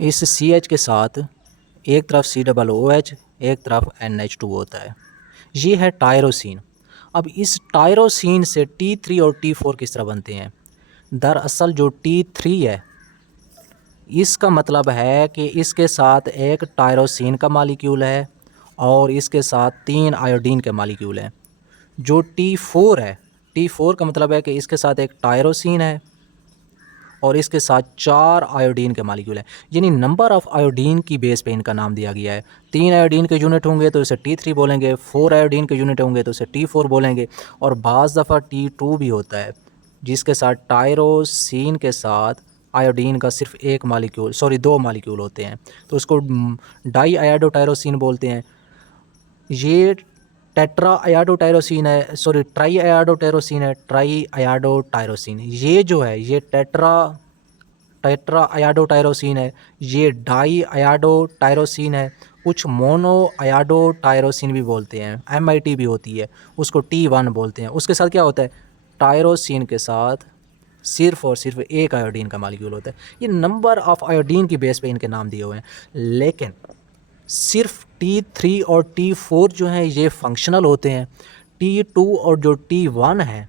इस CH के साथ एक तरफ COOH, एक तरफ NH2 होता है। ये है टायरोसिन। अब इस टायरोसिन से T3 और T4 किस तरह बनते हैं? दरअसल जो T3 है, इसका मतलब है कि इसके साथ एक टायरोसिन का मॉलिक्यूल है और इसके साथ 3 आयोडीन के मॉलिक्यूल हैं। जो T4 है, T4 का मतलब है कि इसके साथ एक टायरोसिन है और इसके साथ 4 आयोडीन के मॉलिक्यूल हैं। यानी नंबर ऑफ़ आयोडीन की बेस पे इनका नाम दिया गया है। 3 आयोडीन के यूनिट होंगे तो इसे T3 बोलेंगे, 4 आयोडीन के यूनिट होंगे तो इसे T4 बोलेंगे और बाज़ दफ़ा T2 भी होता है, जिसके साथ टायरोसिन के साथ आयोडीन का सिर्फ एक मॉलिक्यूल, सॉरी 2 मॉलिक्यूल होते हैं, तो उसको डाई आयोडो टायरोसिन बोलते हैं। ये टेट्रा आयाडो टायरोसिन है, सॉरी ट्राई आयाडो टायरोसिन है, ट्राई आयाडो टायरोसिन। ये जो है ये टेट्रा टेट्रा आयाडो टायरोसिन है, ये डाई आयाडो टायरोसिन है, कुछ मोनो आयाडो टायरोसिन भी बोलते हैं, MIT भी होती है, उसको T1 बोलते हैं। उसके साथ क्या होता है? टायरोसिन के साथ सिर्फ और सिर्फ एक आयोडीन का मॉलिक्यूल होता है। ये नंबर ऑफ़ आयोडीन की बेस पे इनके नाम दिए हुए हैं, लेकिन सिर्फ T3 और T4 जो हैं ये फंक्शनल होते हैं। T2 और जो T1 है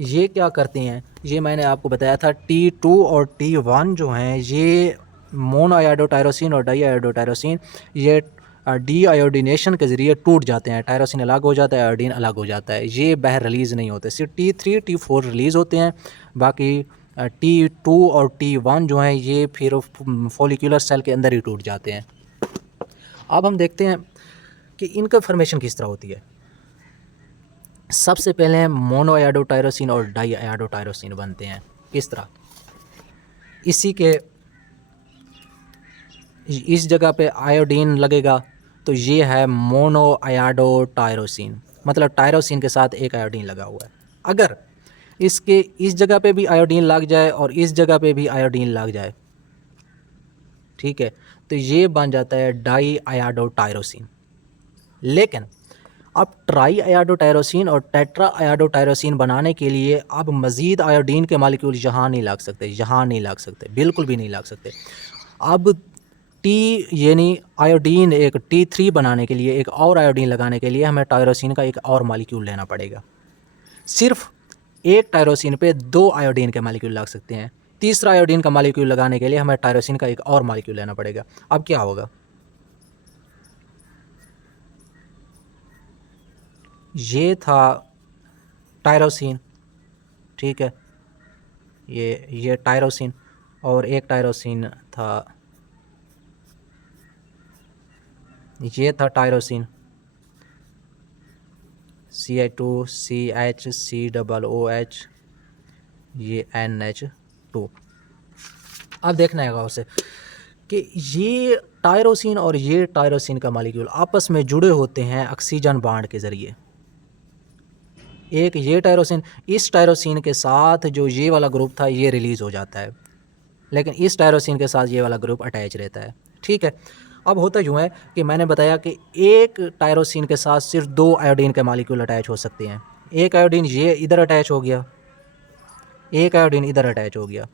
ये क्या करते हैं? ये मैंने आपको बताया था, T2 और T1 जो हैं ये मोनो आयोडो टायरोसिन और डाई आयोडो टायरोसिन ये डी आयोडीनेशन के ज़रिए टूट जाते हैं। टायरोसिन अलग हो जाता है, आयोडीन अलग हो जाता है। ये बाहर रिलीज़ नहीं होते, सिर्फ T3 T4 रिलीज़ होते हैं। बाकी T2 और T1 जो हैं ये फिर फॉलिक्यूलर सेल के अंदर ही टूट जाते हैं। अब हम देखते हैं कि इनका फॉर्मेशन किस तरह होती है। सबसे पहले मोनो आयोडो टायरोसिन और डाई आयोडो टायरोसिन बनते हैं। किस तरह? इसी के इस जगह पे आयोडीन लगेगा तो ये है मोनो आयोडो टायरोसिन, मतलब टायरोसिन के साथ एक आयोडीन लगा हुआ है। अगर इसके इस जगह पे भी आयोडीन लग जाए और इस जगह पे भी आयोडीन लग जाए, ठीक है, तो ये बन जाता है डाई आयोडो टायरोसिन। लेकिन अब ट्राई आयोडो टायरोसिन और टेट्रा आयोडो टायरोसिन बनाने के लिए अब मज़ीद आयोडीन के मॉलिक्यूल यहाँ नहीं लग सकते, यहाँ नहीं लग सकते, बिल्कुल भी नहीं लग सकते। अब टी यानी आयोडीन एक T3 बनाने के लिए, एक और आयोडीन लगाने के लिए हमें टायरोसिन का एक और मॉलिक्यूल लेना पड़ेगा। सिर्फ एक टायरोसिन पे 2 आयोडीन के मॉलिक्यूल लग सकते हैं। तीसरा आयोडीन का मॉलिक्यूल लगाने के लिए हमें टायरोसिन का एक और मॉलिक्यूल लेना पड़ेगा। अब क्या होगा? ये था टायरोसिन, ठीक है, ये टायरोसिन और एक टायरोसिन था, ये था टायरोसिन CH2CH ये NH2। अब देखना है गौर से कि ये टायरोसिन और ये टायरोसिन का मॉलिक्यूल आपस में जुड़े होते हैं ऑक्सीजन बॉन्ड के ज़रिए। एक ये टायरोसिन, इस टायरोसिन के साथ जो ये वाला ग्रुप था ये रिलीज़ हो जाता है, लेकिन इस टायरोसिन के साथ ये वाला ग्रुप अटैच रहता है, ठीक है। अब होता यूँ है कि मैंने बताया कि एक टायरोसिन के साथ सिर्फ 2 आयोडीन के मॉलिक्यूल अटैच हो सकते हैं। एक आयोडीन ये इधर अटैच हो गया, एक आयोडीन इधर अटैच हो गया,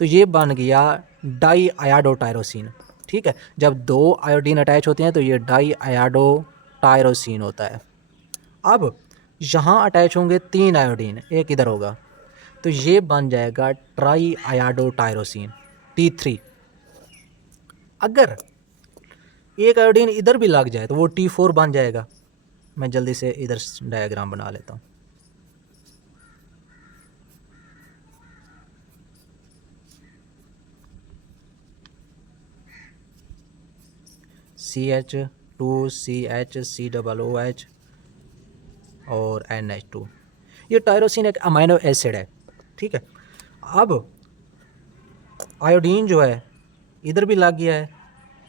तो ये बन गया डाई आयोडो टायरोसिन, ठीक है। जब 2 आयोडीन अटैच होते हैं तो ये डाई आयोडो टायरोसिन होता है। अब यहाँ अटैच होंगे 3 आयोडीन, एक इधर होगा, तो ये बन जाएगा ट्राई आयोडो टायरोसिन T3। अगर एक आयोडीन इधर भी लग जाए तो वो T4 बन जाएगा। मैं जल्दी से इधर डायग्राम बना लेता हूँ। CH2CH COOH और NH2, ये टायरोसिन एक अमीनो एसिड है, ठीक है। अब आयोडीन जो है इधर भी लग गया है,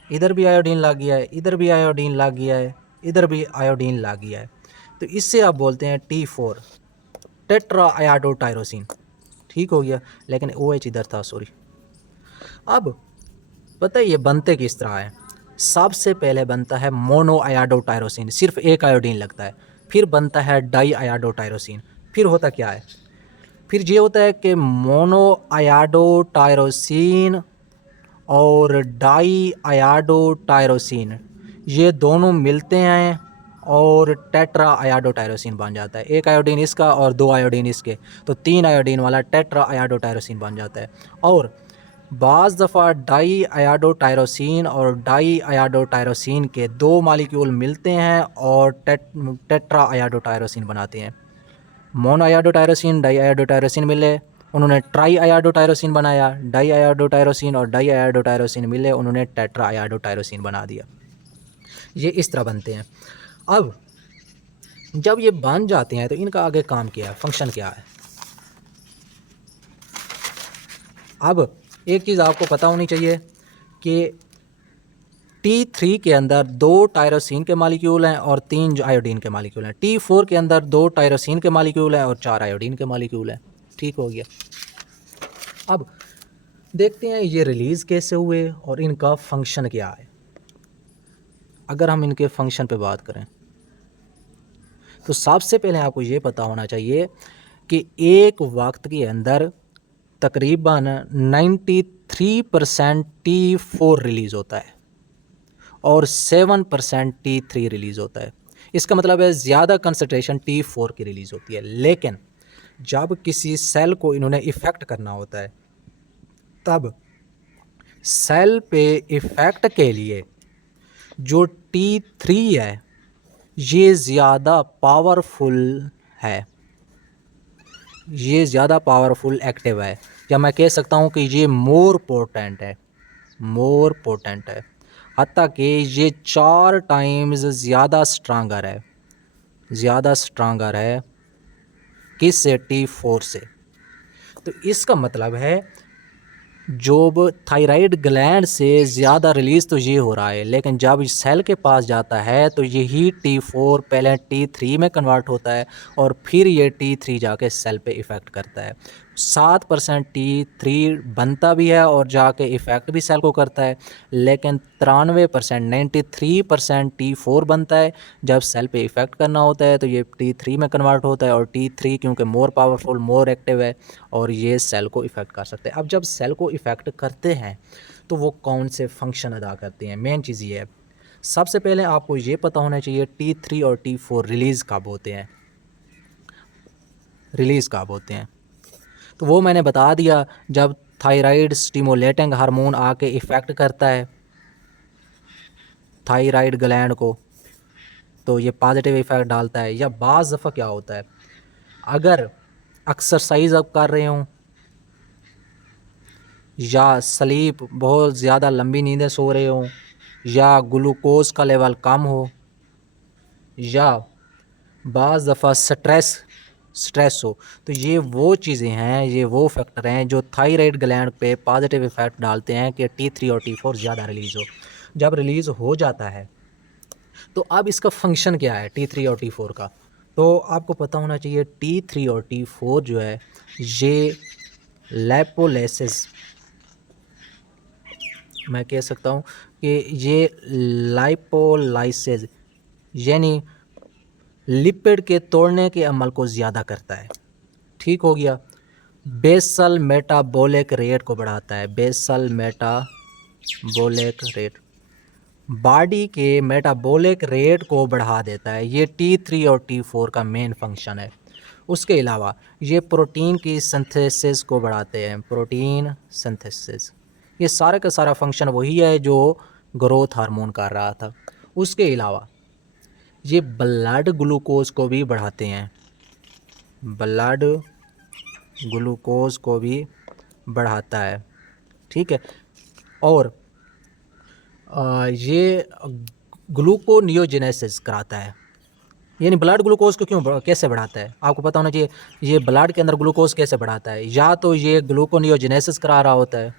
इधर भी आयोडीन लग गया है, इधर भी आयोडीन लग गया है, इधर भी आयोडीन लग गया है, तो इससे आप बोलते हैं T4 टेट्रा आयोडो टायरोसिन, ठीक हो गया। लेकिन OH इधर था, सॉरी। अब पता है ये बनते किस तरह है? सबसे पहले बनता है मोनो आयोडो टायरोसिन, सिर्फ एक आयोडीन लगता है, फिर बनता है डाई आयोडो टायरोसिन, फिर होता क्या है? फिर ये होता है कि मोनो आयोडो टायरोसिन और डाई आयाडो टायरोसिन, ये दोनों मिलते हैं और टेट्रा आयाडो टायरोसिन बन जाता है। एक आयोडीन इसका और 2 आयोडीन इसके, तो 3 आयोडीन वाला टेट्रा आयाडो टायरोसिन बन जाता है। और बाज़ दफ़ा डाई आयाडो टायरोसिन और डाई आयाडो टायरोसिन के 2 मॉलिक्यूल मिलते हैं और टेट्रा आयाडो टायरोसिन बनाते हैं। मोनो आयाडो टायरोसिन, डाई आयाडो टायरोसिन मिले, उन्होंने ट्राई आयाडो टायरोसिन बनाया। डाई आयाडो टायरोसिन और डाई आयाडो टायरोसिन मिले, उन्होंने टेट्रा आयाडो टायरोसिन बना दिया। ये इस तरह बनते हैं। अब जब ये बन जाते हैं तो इनका आगे काम क्या है, फंक्शन क्या है। अब एक चीज़ आपको पता होनी चाहिए कि T3 के अंदर 2 टायरोसिन के मालिक्यूल हैं और 3 आयोडीन के मालिक्यूल हैं। T4 के अंदर 2 टायरोसिन के मालिक्यूल हैं और 4 आयोडीन के मालिक्यूल हैं। ठीक हो गया। अब देखते हैं ये रिलीज़ कैसे हुए और इनका फंक्शन क्या है। अगर हम इनके फंक्शन पे बात करें तो सबसे पहले आपको ये पता होना चाहिए कि एक वक्त के अंदर तकरीबन 93% T4 रिलीज़ होता है और 7% T3 रिलीज़ होता है। इसका मतलब है ज़्यादा कंसंट्रेशन T4 की रिलीज़ होती है। लेकिन जब किसी सेल को इन्होंने इफ़ेक्ट करना होता है तब सेल पे इफ़ेक्ट के लिए जो T3 है ये ज़्यादा पावरफुल है, ये ज़्यादा पावरफुल एक्टिव है, या मैं कह सकता हूँ कि ये मोर पोटेंट है, मोर पोटेंट है। हत्ता कि ये 4 टाइम्स ज़्यादा स्ट्रांगर है, ज़्यादा स्ट्रांगर है किससे, T4 से। तो इसका मतलब है जब थायराइड ग्लैंड से ज़्यादा रिलीज़ तो ये हो रहा है, लेकिन जब इस सेल के पास जाता है तो यही T4 पहले T3 में कन्वर्ट होता है और फिर ये T3 जाके सेल पे इफ़ेक्ट करता है। 7% T3 बनता भी है और जाके इफ़ेक्ट भी सेल को करता है, लेकिन 93% 93% T4 बनता है। जब सेल पे इफ़ेक्ट करना होता है तो ये T3 में कन्वर्ट होता है और T3 क्योंकि मोर पावरफुल, मोर एक्टिव है और ये सेल को इफ़ेक्ट कर सकते हैं। अब जब सेल को इफ़ेक्ट करते हैं तो वो कौन से फंक्शन अदा करते हैं, मेन चीज़ ये है। सबसे पहले आपको ये पता होना चाहिए T3 और T4 रिलीज़ कब होते हैं, रिलीज़ कब होते हैं। तो वो मैंने बता दिया, जब थायराइड स्टिमुलेटिंग हार्मोन आके इफ़ेक्ट करता है थायराइड ग्लैंड को तो ये पॉजिटिव इफ़ेक्ट डालता है। या बाज़ दफ़ा क्या होता है, अगर एक्सरसाइज आप कर रहे हों या स्लीप, बहुत ज़्यादा लंबी नींदें सो रहे हों, या ग्लूकोज का लेवल कम हो, या बाज़ दफ़ा स्ट्रेस हो, तो ये वो चीज़ें हैं, ये वो फैक्टर हैं जो थायराइड ग्लैंड पे पॉजिटिव इफ़ेक्ट डालते हैं कि T3 और T4 ज़्यादा रिलीज़ हो। जब रिलीज़ हो जाता है तो अब इसका फंक्शन क्या है T3 और T4 का, तो आपको पता होना चाहिए T3 और T4 जो है ये लाइपोलाइसिस, मैं कह सकता हूँ कि ये लाइपोलाइसिस यानी लिपिड के तोड़ने के अमल को ज़्यादा करता है। ठीक हो गया। बेसल मेटाबॉलिक रेट को बढ़ाता है, बेसल मेटाबॉलिक रेट, बॉडी के मेटाबॉलिक रेट को बढ़ा देता है। ये T3 और T4 का मेन फंक्शन है। उसके अलावा ये प्रोटीन की सिंथेसिस को बढ़ाते हैं, प्रोटीन सिंथेसिस। ये सारा का सारा फंक्शन वही है जो ग्रोथ हार्मोन कर रहा था। उसके अलावा ये ब्लड ग्लूकोज को भी बढ़ाते हैं, ब्लड ग्लूकोज को भी बढ़ाता है। ठीक है। और ये ग्लूकोनियोजेनेसिस कराता है, यानी ब्लड ग्लूकोज को कैसे बढ़ाता है, आपको पता होना चाहिए। ये ब्लड के अंदर ग्लूकोज कैसे बढ़ाता है, या तो ये ग्लूकोनियोजेनेसिस करा रहा होता है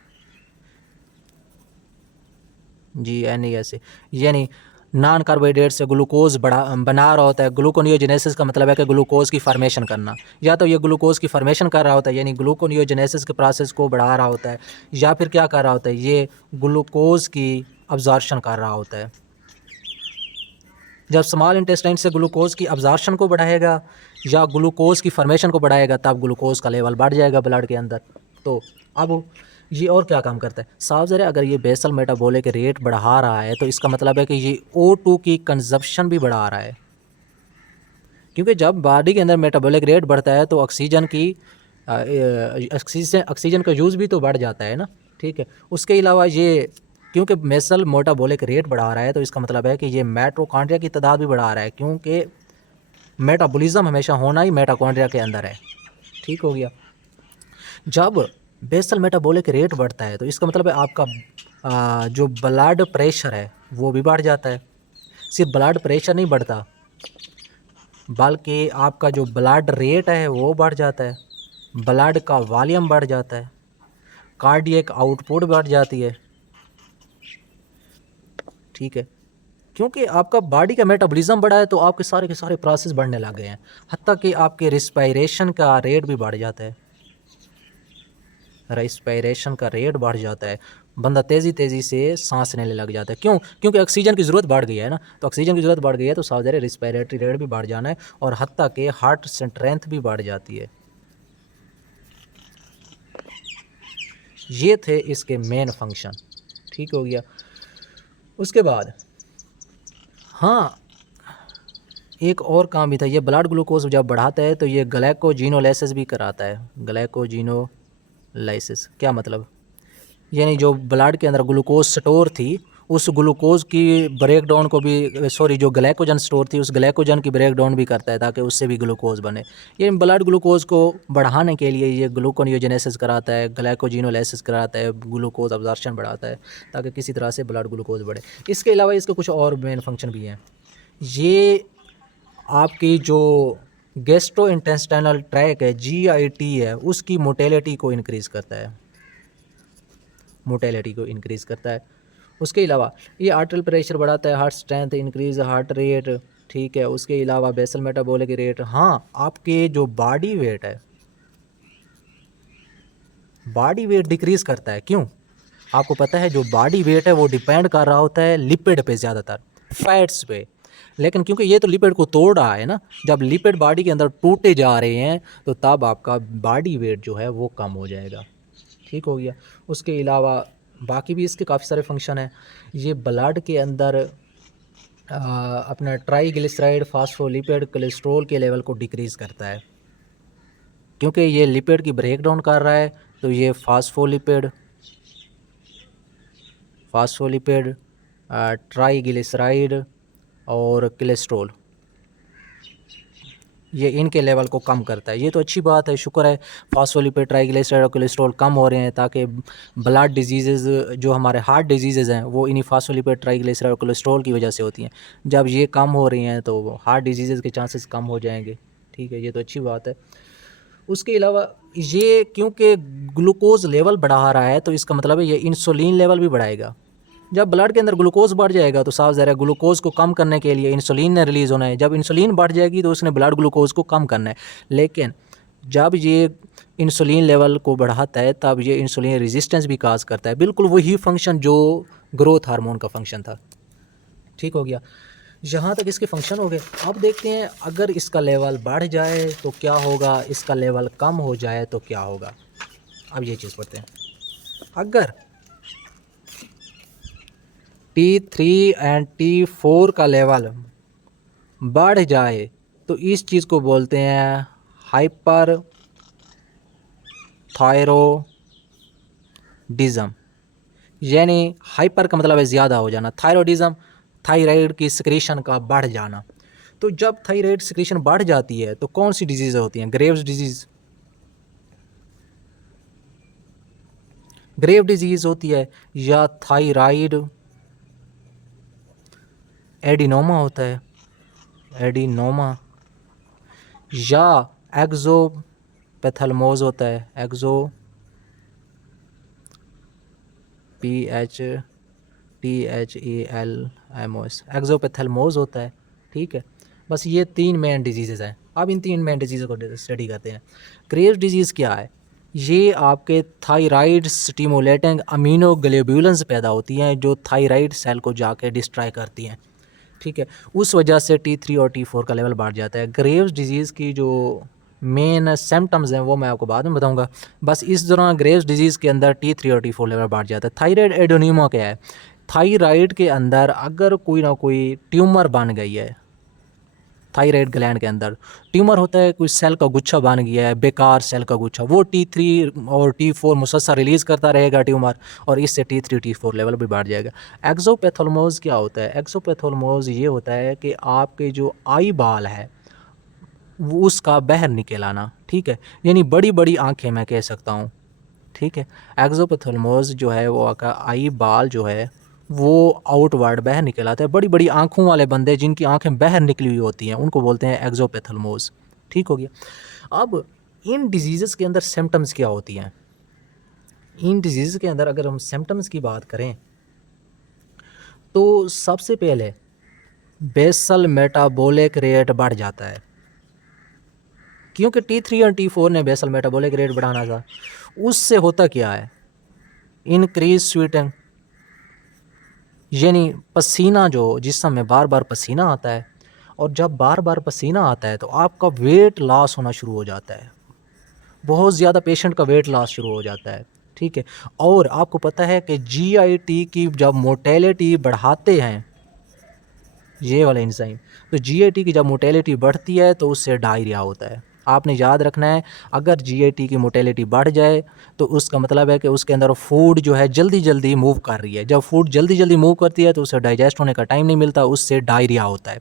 जी, NAS, यानी नॉन कार्बोहाइड्रेट से ग्लूकोज बना रहा होता है। ग्लूकोनियोजेनेसिस का मतलब है कि ग्लूकोज की फॉर्मेशन करना, या तो ये ग्लूकोज की फॉर्मेशन कर रहा होता है यानी ग्लूकोनियोजेनेसिस के प्रोसेस को बढ़ा रहा होता है, या फिर क्या कर रहा होता है, ये ग्लूकोज की अब्जॉर्प्शन कर रहा होता है। जब स्मॉल इंटेस्टाइन से ग्लूकोज की अब्जॉर्प्शन को बढ़ाएगा या ग्लूकोज की फॉर्मेशन को बढ़ाएगा तब ग्लूकोज का लेवल बढ़ जाएगा ब्लड के अंदर। तो अब ये और क्या काम करता है? साफ ज़रा, अगर ये बेसल मेटाबॉलिक रेट बढ़ा रहा है तो इसका मतलब है कि ये O2 की कंजप्शन भी बढ़ा रहा है, क्योंकि जब बॉडी के अंदर मेटाबॉलिक रेट बढ़ता है तो ऑक्सीजन का यूज़ भी तो बढ़ जाता है ना, ठीक है। उसके अलावा ये क्योंकि बेसल मेटाबॉलिक रेट बढ़ा रहा है तो इसका मतलब है कि ये माइटोकॉन्ड्रिया की तादाद भी बढ़ा रहा है, क्योंकि मेटाबॉलिज्म हमेशा होना ही माइटोकॉन्ड्रिया के अंदर है, ठीक हो गया। जब बेसल मेटाबॉलिक रेट बढ़ता है तो इसका मतलब है आपका जो ब्लड प्रेशर है वो भी बढ़ जाता है। सिर्फ ब्लड प्रेशर नहीं बढ़ता, बल्कि आपका जो ब्लड रेट है वो बढ़ जाता है, ब्लड का वॉल्यूम बढ़ जाता है, कार्डियक आउटपुट बढ़ जाती है, ठीक है। क्योंकि आपका बॉडी का मेटाबॉलिज्म बढ़ा है तो आपके सारे के सारे प्रोसेस बढ़ने लग गए हैं, हत्ता कि आपके रिस्पायरेशन का रेट भी बढ़ जाता है, रेस्पिरेशन का रेट बढ़ जाता है, बंदा तेज़ी से सांस लेने लग जाता है। क्यों? क्योंकि ऑक्सीजन की ज़रूरत बढ़ गई है ना, तो ऑक्सीजन की ज़रूरत बढ़ गई है तो साथ ज़रा रिस्पिरेटरी रेट भी बढ़ जाना है और हत्ता कि हार्ट स्ट्रेंथ भी बढ़ जाती है। ये थे इसके मेन फंक्शन, ठीक हो गया। उसके बाद हाँ, एक और काम भी था, ये ब्लड ग्लूकोज जब बढ़ाता है तो ये ग्लाइकोजिनोलाइसिस भी कराता है। ग्लाइकोजिनोलाइसिस क्या मतलब? यानी जो ब्लड के अंदर ग्लूकोज स्टोर थी उस ग्लूकोज की ब्रेक डाउन को भी, सॉरी, जो ग्लाइकोजन स्टोर थी उस ग्लाइकोजन की ब्रेक डाउन भी करता है ताकि उससे भी ग्लूकोज बने। ये ब्लड ग्लूकोज को बढ़ाने के लिए ये ग्लूकोनियोजेनेसिस कराता है, ग्लाइकोजिनोलाइसिस कराता है, ग्लूकोज अब्जॉर्प्शन बढ़ाता है ताकि किसी तरह से ब्लड ग्लूकोज बढ़े। इसके अलावा इसके कुछ और मेन फंक्शन भी हैं। ये आपकी जो गैस्ट्रो इंटेस्टाइनल ट्रैक है, GIT है, उसकी मोटेलिटी को इंक्रीज़ करता है, मोटेलिटी को इंक्रीज़ करता है। उसके अलावा ये आर्टरी प्रेशर बढ़ाता है, heart strength increase, heart rate, ठीक है। उसके अलावा बेसल मेटाबॉलिक रेट, हाँ, आपके जो बॉडी वेट है, बॉडी वेट डिक्रीज़ करता है। क्यों? आपको पता है जो बॉडी वेट है वो डिपेंड कर रहा होता है लिपिड पे, ज़्यादातर फैट्स पे, लेकिन क्योंकि ये तो लिपिड को तोड़ रहा है ना, जब लिपिड बॉडी के अंदर टूटे जा रहे हैं तो तब आपका बॉडी वेट जो है वो कम हो जाएगा, ठीक हो गया। उसके अलावा बाकी भी इसके काफ़ी सारे फंक्शन हैं। ये ब्लड के अंदर अपना ट्राइग्लिसराइड, फास्फोलिपिड, कोलेस्ट्रॉल के लेवल को डिक्रीज़ करता है, क्योंकि ये लिपिड की ब्रेक डाउन कर रहा है तो ये फास्फोलिपिड, ट्राइग्लिसराइड और कोलेस्ट्रॉल, ये इनके लेवल को कम करता है। ये तो अच्छी बात है, शुक्र है फास्फोलिपिड, ट्राइग्लिसराइड और कोलेस्ट्रॉल कम हो रहे हैं ताकि ब्लड डिजीज़, जो हमारे हार्ट डिजीज़ हैं वो इन्हीं फास्फोलिपिड, ट्राइग्लिसराइड और कोलेस्ट्रॉल की वजह से होती हैं। जब ये कम हो रही हैं तो हार्ट डिजीज़ के चांसेस कम हो जाएंगे, ठीक है। ये तो अच्छी बात है। उसके अलावा ये क्योंकि ग्लूकोज लेवल बढ़ा रहा है तो इसका मतलब है ये इंसुलिन लेवल भी बढ़ाएगा। जब ब्लड के अंदर ग्लूकोज बढ़ जाएगा तो साफ ज़ाहिर है ग्लूकोज को कम करने के लिए इंसुलिन ने रिलीज़ होना है। जब इंसुलिन बढ़ जाएगी तो उसने ब्लड ग्लूकोज को कम करना है, लेकिन जब ये इंसुलिन लेवल को बढ़ाता है तब ये इंसुलिन रेजिस्टेंस भी काज करता है। बिल्कुल वही फंक्शन जो ग्रोथ हार्मोन का फंक्शन था, ठीक हो गया। यहाँ तक इसके फंक्शन हो गए। अब देखते हैं अगर इसका लेवल बढ़ जाए तो क्या होगा, इसका लेवल कम हो जाए तो क्या होगा। अब ये चीज़ पढ़ते हैं। अगर T3 एंड T4 का लेवल बढ़ जाए तो इस चीज़ को बोलते हैं हाइपर थायरोडिज्म। यानी हाइपर का मतलब है ज़्यादा हो जाना, थायरोडिज्म थायराइड की सिक्रीशन का बढ़ जाना। तो जब थायराइड सिक्रीशन बढ़ जाती है तो कौन सी डिजीज़ होती हैं? ग्रेव्स डिजीज़, ग्रेव डिजीज़ होती है, या थायराइड एडिनोमा होता है, एडिनोमा, या एक्सोपैथेलमोज होता है, एक्सोपैथेलमोज होता है, ठीक है। बस ये तीन मेन डिजीज़ हैं। अब इन तीन मेन डिजीज़ को स्टडी करते हैं। ग्रेव्स डिजीज़ क्या है? ये आपके थायराइड स्टिमुलेटिंग अमीनोग्लोबुलिन्स पैदा होती हैं जो थायराइड सेल को जाके डिस्ट्रॉय करती हैं, ठीक है। उस वजह से T3 और T4 का लेवल बढ़ जाता है। ग्रेव्स डिजीज़ की जो मेन सिम्टम्स हैं वो मैं आपको बाद में बताऊंगा। बस इस दौरान ग्रेव्स डिजीज़ के अंदर T3 और T4 लेवल बढ़ जाता है। थायराइड एडोनीमा क्या है? थायराइड के अंदर अगर कोई ना कोई ट्यूमर बन गई है, थायराइड ग्लैंड के अंदर ट्यूमर होता है, कोई सेल का गुच्छा बन गया है, बेकार सेल का गुच्छा, वो T3 और T4 मुसलसल रिलीज़ करता रहेगा ट्यूमर, और इससे T3 T4 लेवल भी बढ़ जाएगा। एक्सोपैथोलमोज क्या होता है? एक्सोपैथोलमोज ये होता है कि आपके जो आई बाल है वो उसका बाहर निकल आना, ठीक है, यानी बड़ी बड़ी आंखें मैं कह सकता हूँ, ठीक है। एक्सोपैथोलमोज जो है वो आपका आई बाल जो है वो आउटवर्ड बाहर निकल आता है। बड़ी बड़ी आंखों वाले बंदे जिनकी आंखें बाहर निकली हुई होती हैं उनको बोलते हैं एक्सोपैथोलमोज, ठीक हो गया। अब इन डिजीज़ के अंदर सिम्टम्स क्या होती हैं? इन डिजीज़ के अंदर अगर हम सिम्टम्स की बात करें तो सबसे पहले बेसल मेटाबॉलिक रेट बढ़ जाता है, क्योंकि T3 और T4 ने बेसल मेटाबॉलिक रेट बढ़ाना था। उससे होता क्या है? इनक्रीज स्वीटिंग, यानी पसीना जो जिस्म में बार बार पसीना आता है, और जब बार बार पसीना आता है तो आपका वेट लॉस होना शुरू हो जाता है। बहुत ज़्यादा पेशेंट का वेट लॉस शुरू हो जाता है, ठीक है। और आपको पता है कि GIT की जब मोटेलिटी बढ़ाते हैं ये वाला एंजाइम, तो GIT की जब मोटेलिटी बढ़ती है तो उससे डायरिया होता है। आपने याद रखना है, अगर GIT की मोटेलिटी बढ़ जाए तो उसका मतलब है कि उसके अंदर फूड जो है जल्दी जल्दी मूव कर रही है। जब फूड जल्दी जल्दी मूव करती है तो उसे डाइजेस्ट होने का टाइम नहीं मिलता, उससे डायरिया होता है।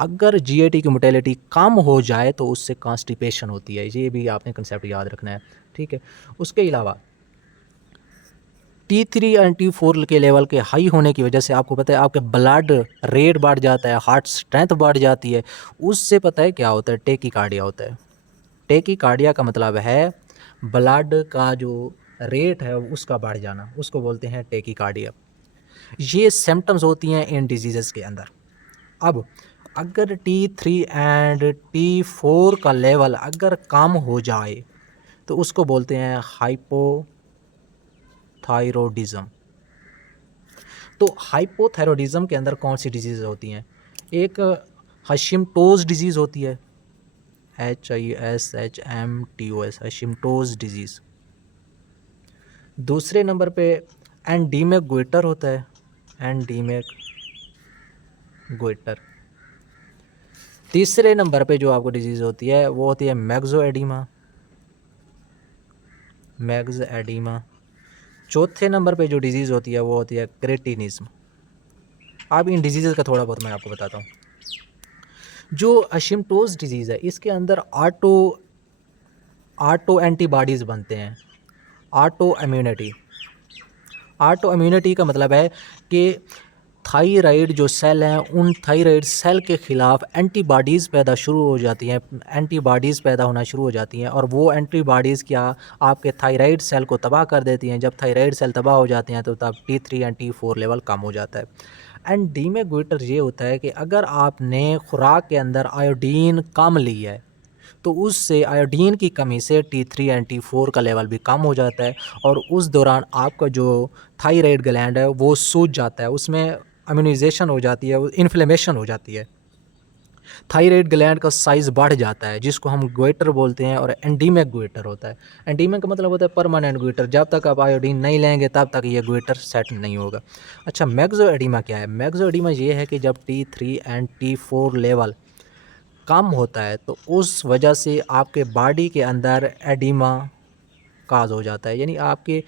अगर GIT की मोटेलिटी कम हो जाए तो उससे कॉन्स्टिपेशन होती है। ये भी आपने कंसेप्ट याद रखना है, ठीक है। उसके अलावा T3 एंड T4 के लेवल के हाई होने की वजह से आपको पता है आपके ब्लड रेट बढ़ जाता है, हार्ट स्ट्रेंथ बढ़ जाती है। उससे पता है क्या होता है? टेकीकार्डिया होता है। टेकीकार्डिया का मतलब है ब्लड का जो रेट है उसका बढ़ जाना, उसको बोलते हैं टेकीकार्डिया। ये सिम्टम्स होती हैं इन डिजीज़ के अंदर। अब अगर T3 एंड T4 का लेवल अगर कम हो जाए तो उसको बोलते हैं हाइपोथायरॉयडिज्म। तो हाइपोथायरॉयडिज्म के अंदर कौन सी डिजीज़ होती हैं? एक हशिमटोज़ डिजीज़ होती है, HISHMTOS, हशिमटोज़ डिजीज़। दूसरे नंबर पे एंडीमिक गोइटर होता है, एंडीमिक गोइटर। तीसरे नंबर पे जो आपको डिजीज़ होती है वो होती है मैक्सोएडिमा, मैक्सएडिमा। चौथे नंबर पे जो डिजीज़ होती है वो होती है क्रेटिनिज्म। अब इन डिजीज़ का थोड़ा बहुत मैं आपको बताता हूँ। जो हशिमटोज़ डिजीज़ है इसके अंदर ऑटो एंटीबॉडीज़ बनते हैं, ऑटो इम्यूनिटी। ऑटो इम्यूनिटी का मतलब है कि थायराइड जो सेल हैं उन थायराइड सेल के ख़िलाफ़ एंटीबॉडीज़ पैदा शुरू हो जाती हैं, एंटीबॉडीज़ पैदा होना शुरू हो जाती हैं, और वो एंटीबॉडीज़ क्या आपके थायराइड सेल को तबाह कर देती हैं। जब थायराइड सेल तबाह हो जाते हैं तो तब T3 एंड T4 लेवल कम हो जाता है। एंडीमिक गोइटर ये होता है कि अगर आपने खुराक के अंदर आयोडीन कम ली है तो उससे आयोडीन की कमी से T3 एंड T4 का लेवल भी कम हो जाता है, और उस दौरान आपका जो थायराइड ग्लैंड है वो सूज जाता है, उसमें इम्यूनाइजेशन हो जाती है, इन्फ्लेमेशन हो जाती है, थायराइड ग्लैंड का साइज़ बढ़ जाता है जिसको हम गोइटर बोलते हैं, और एंडीमिक गोइटर होता है। एंडीमिक का मतलब होता है परमानेंट गोइटर, जब तक आप आयोडीन नहीं लेंगे तब तक ये गोइटर सेट नहीं होगा। अच्छा, मैक्सोएडिमा क्या है? मैक्सोएडिमा ये है कि जब T3 एंड T4 लेवल कम होता है तो उस वजह से आपके बॉडी के अंदर एडिमा काज हो जाता है, यानी आपके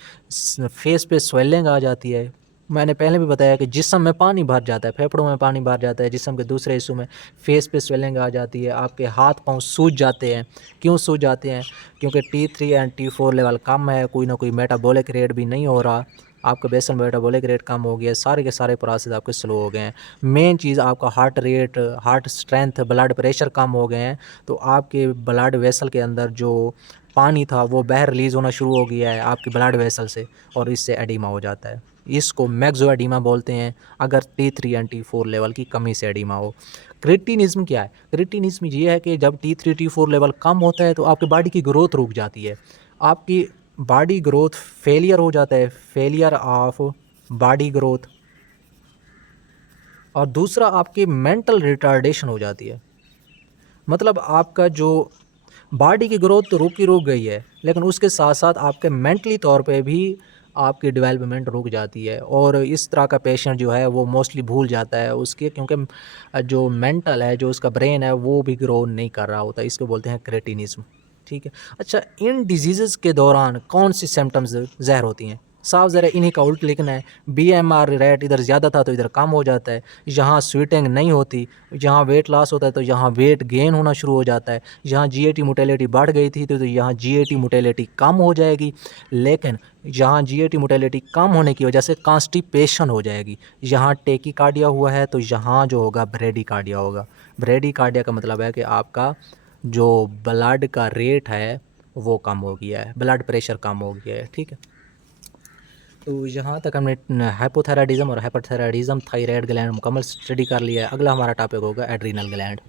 फेस पे स्वेलिंग आ जाती है। मैंने पहले भी बताया कि जिस्म में पानी भर जाता है, फेफड़ों में पानी भर जाता है, जिस्म के दूसरे हिस्सों में फेस पे स्वेलिंग आ जाती है, आपके हाथ पांव सूज जाते हैं। क्यों सूज जाते हैं? क्योंकि T3 एंड T4 लेवल कम है, कोई ना कोई मेटाबॉलिक रेट भी नहीं हो रहा, आपका बेसल मेटाबॉलिक रेट कम हो गया, सारे के सारे प्रोसेस आपके स्लो हो गए हैं। मेन चीज़ आपका heart rate, heart strength, blood pressure कम हो गए हैं, तो आपके ब्लड वेसल के अंदर जो पानी था वो बाहर रिलीज़ होना शुरू हो गया है आपकी ब्लड वेसल से, और इससे एडिमा हो जाता है। इसको मैक्सोएडिमा बोलते हैं अगर T3 एंड T4 लेवल की कमी से एडिमा हो। क्रेटिनिज्म क्या है? क्रेटिनिज्म ये है कि जब T3 T4 लेवल कम होता है तो आपकी बॉडी की ग्रोथ रुक जाती है, आपकी बॉडी ग्रोथ फेलियर हो जाता है, फेलियर ऑफ बॉडी ग्रोथ। और दूसरा आपकी मेंटल रिटार्डेशन हो जाती है, मतलब आपका जो बॉडी की ग्रोथ तो रुक गई है, लेकिन उसके साथ साथ आपके मेंटली तौर पे भी आपकी डेवलपमेंट रुक जाती है। और इस तरह का पेशेंट जो है वो मोस्टली भूल जाता है उसके, क्योंकि जो मेंटल है, जो उसका ब्रेन है, वो भी ग्रो नहीं कर रहा होता। इसको बोलते हैं क्रेटिनिज्म। ठीक है। अच्छा, इन डिजीज़ के दौरान कौन सी सिम्टम्स ज़ाहिर होती हैं? साफ ज़रा इन्हीं का उल्ट लिखना है। बीएमआर रेट इधर ज़्यादा था तो इधर कम हो जाता है। यहाँ स्वीटिंग नहीं होती, जहाँ वेट लॉस होता है तो यहाँ वेट गेन होना शुरू हो जाता है। जहाँ जीएटी मोटेलिटी बढ़ गई थी तो यहाँ जीएटी मोटेलिटी कम हो जाएगी। लेकिन यहाँ जीएटी मोटेलिटी कम होने की वजह से कॉन्स्टिपेशन हो जाएगी। यहाँ टेकीकार्डिया हुआ है तो यहाँ जो होगा ब्रेडीकार्डिया होगा। ब्रेडीकार्डिया का मतलब है कि आपका जो ब्लड का रेट है वो कम हो गया है, ब्लड प्रेशर कम हो गया है। ठीक है। तो यहाँ तक हमने हाइपोथायराइडिज्म और हाइपरथायराइडिज्म थायराइड ग्लैंड मुकम्मल स्टडी कर लिया है। अगला हमारा टॉपिक होगा एड्रीनल ग्लैंड।